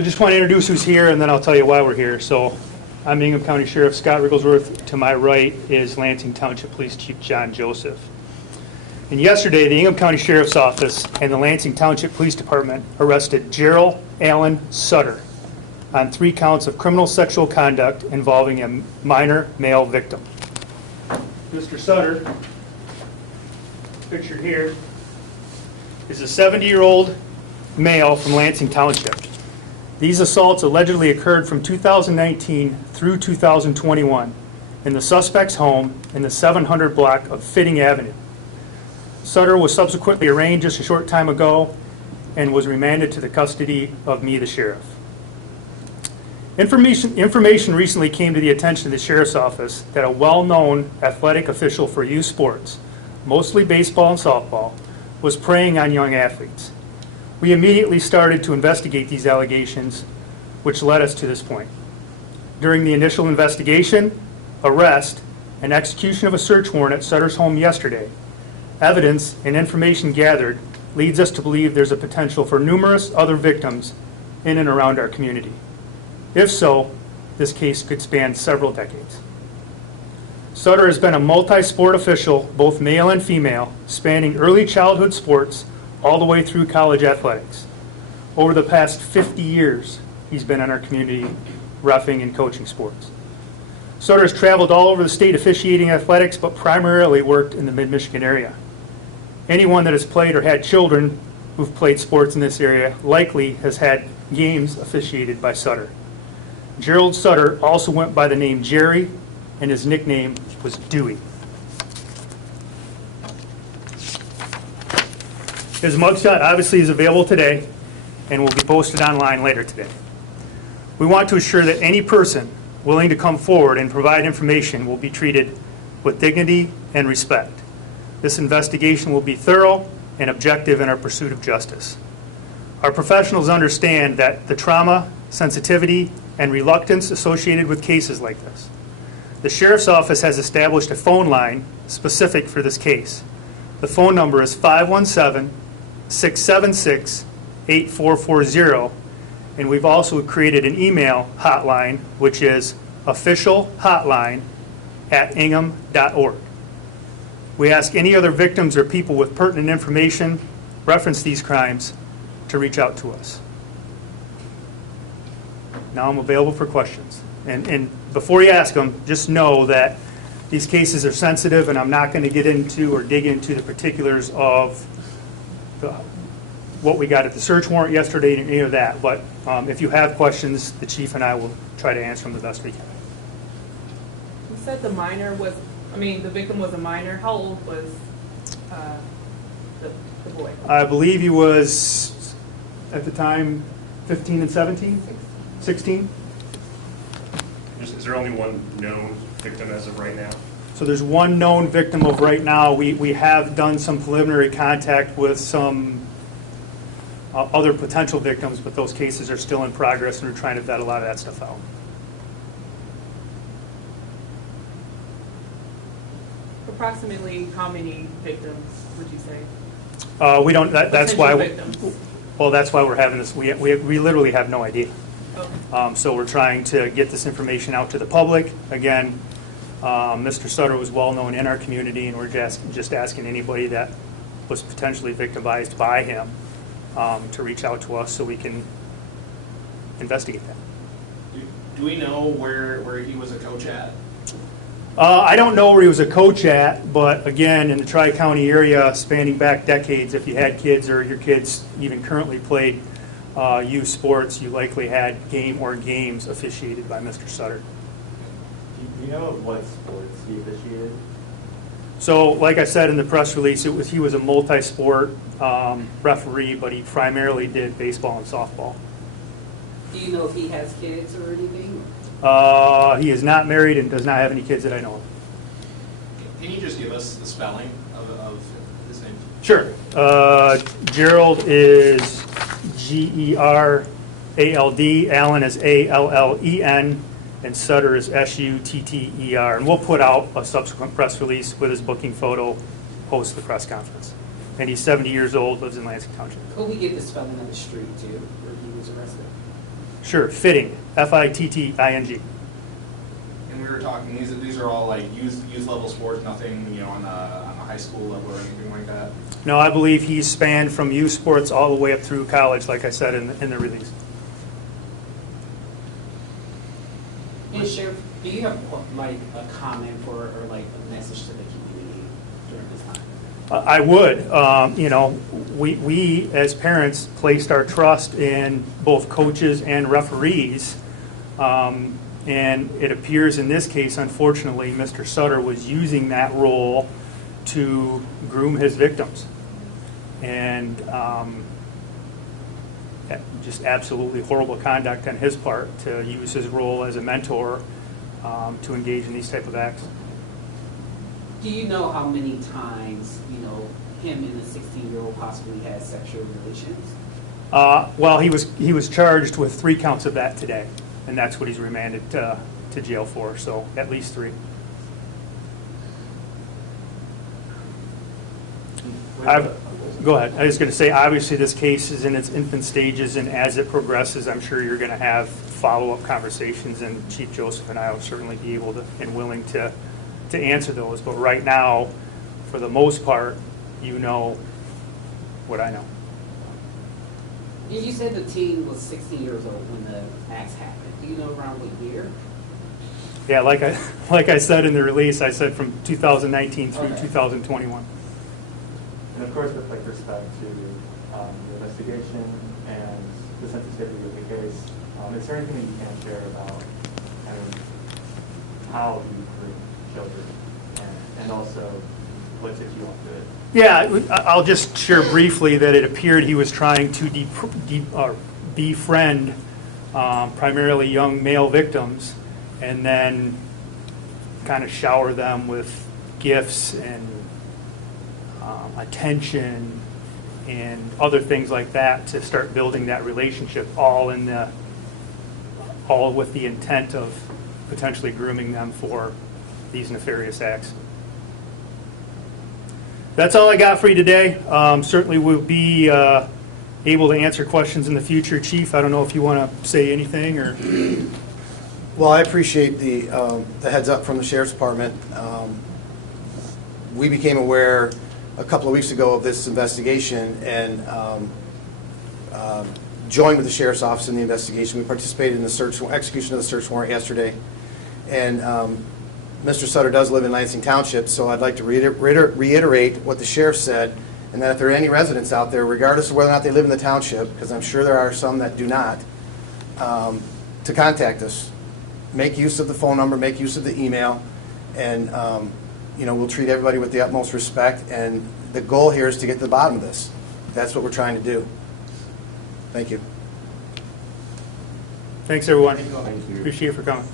So just want to introduce who's here, and then I'll tell you why we're here. So I'm Ingham County Sheriff Scott Rigglesworth. To my right is Lansing Township Police Chief John Joseph. And yesterday, the Ingham County Sheriff's Office and the Lansing Township Police Department arrested Gerald Allen Sutter on 3 counts of criminal sexual conduct involving a minor male victim. Mr. Sutter, pictured here, is a 70-year-old male from Lansing Township. These assaults allegedly occurred from 2019 through 2021 in the suspect's home in the 700 block of Fitting Avenue. Sutter was subsequently arraigned just a short time ago and was remanded to the custody of me, the sheriff. Information recently came to the attention of the sheriff's office that a well-known athletic official for youth sports, mostly baseball and softball, was preying on young athletes. We immediately started to investigate these allegations, which led us to this point. During the initial investigation, arrest, and execution of a search warrant at Sutter's home yesterday, evidence and information gathered leads us to believe there's a potential for numerous other victims in and around our community. If so, this case could span several decades. Sutter has been a multi-sport official, both male and female, spanning early childhood sports all the way through college athletics. Over the past 50 years, he's been in our community reffing and coaching sports. Sutter has traveled all over the state officiating athletics, but primarily worked in the mid-Michigan area. Anyone that has played or had children who've played sports in this area likely has had games officiated by Sutter. Gerald Sutter also went by the name Jerry, and his nickname was Dewey. His mugshot obviously is available today and will be posted online later today. We want to assure that any person willing to come forward and provide information will be treated with dignity and respect. This investigation will be thorough and objective in our pursuit of justice. Our professionals understand that the trauma, sensitivity, and reluctance associated with cases like this. The Sheriff's Office has established a phone line specific for this case. The phone number is 517-676-8440, and we've also created an email hotline, which is officialhotline@ingham.org. We ask any other victims or people with pertinent information reference these crimes to reach out to us. Now I'm available for questions. And before you ask them, just know that these cases are sensitive, and I'm not going to get into or dig into the particulars of what we got at the search warrant yesterday and any of that. But if you have questions, the chief and I will try to answer them the best we can. You said the victim was a minor. How old was the boy? I believe he was, at the time, 15 and 17? 16? Is there only one known victim as of right now? So there's one known victim of right now. We have done some preliminary contact with some other potential victims, but those cases are still in progress, and we're trying to vet a lot of that stuff out. Approximately how many victims would you say? We don't. That's why. Victims. Well, that's why we're having this. We literally have no idea. Okay. So we're trying to get this information out to the public. Again, Mr. Sutter was well known in our community, and we're just asking anybody that was potentially victimized by him to reach out to us so we can investigate that. Do we know where he was a coach at? I don't know where he was a coach at, but again, in the Tri-County area, spanning back decades, if you had kids or your kids even currently played youth sports, you likely had games officiated by Mr. Sutter. Do you know what sports he officiated? So, like I said in the press release, he was a multi-sport referee, but he primarily did baseball and softball. Do you know if he has kids or anything? He is not married and does not have any kids that I know of. Can you just give us the spelling of his name? Sure. Gerald is G-E-R-A-L-D, Allen is A-L-L-E-N, and Sutter is S-U-T-T-E-R. And we'll put out a subsequent press release with his booking photo post the press conference. And he's 70 years old, lives in Lansing Township. Could we get the spelling of the street too, where he was arrested? Sure, fitting, F-I-T-T-I-N-G. And we were talking, these are all like youth level sports, nothing, you know, on the high school level or anything like that? No, I believe he's spanned from youth sports all the way up through college, like I said in the release. And Sheriff, do you have like a comment for, or like a message to the community during this time? I would. You know, we as parents placed our trust in both coaches and referees. And it appears in this case, unfortunately, Mr. Sutter was using that role to groom his victims. And just absolutely horrible conduct on his part to use his role as a mentor to engage in these type of acts. Do you know how many times, you know, him and a 16-year-old possibly had sexual relations? Well, he was charged with 3 counts of that today, and that's what he's remanded to jail for, so at least 3. Go ahead. I was going to say, obviously, this case is in its infant stages, and as it progresses, I'm sure you're going to have follow-up conversations, and Chief Joseph and I will certainly be able to and willing to answer those. But right now, for the most part, you know what I know. And you said the teen was 16 years old when the acts happened. Do you know around what year? Yeah, like I said in the release, I said from 2019 through Okay. 2021. And of course, with like respect to the investigation and the sensitivity of the case, is there anything that you can share about kind of how you groom children and also what took you onto it? Yeah, I'll just share briefly that it appeared he was trying to befriend primarily young male victims and then kind of shower them with gifts and attention and other things like that to start building that relationship, all with the intent of potentially grooming them for these nefarious acts. That's all I got for you today. Certainly we'll be able to answer questions in the future. Chief, I don't know if you want to say anything or... Well, I appreciate the heads up from the Sheriff's Department. We became aware a couple of weeks ago of this investigation and joined with the Sheriff's Office in the investigation. We participated in the execution of the search warrant yesterday. And Mr. Sutter does live in Lansing Township, so I'd like to reiterate what the Sheriff said, and that if there are any residents out there, regardless of whether or not they live in the township, because I'm sure there are some that do not, to contact us. Make use of the phone number, make use of the email, and we'll treat everybody with the utmost respect. And the goal here is to get to the bottom of this. That's what we're trying to do. Thank you. Thanks, everyone. Thank you. Appreciate it for coming.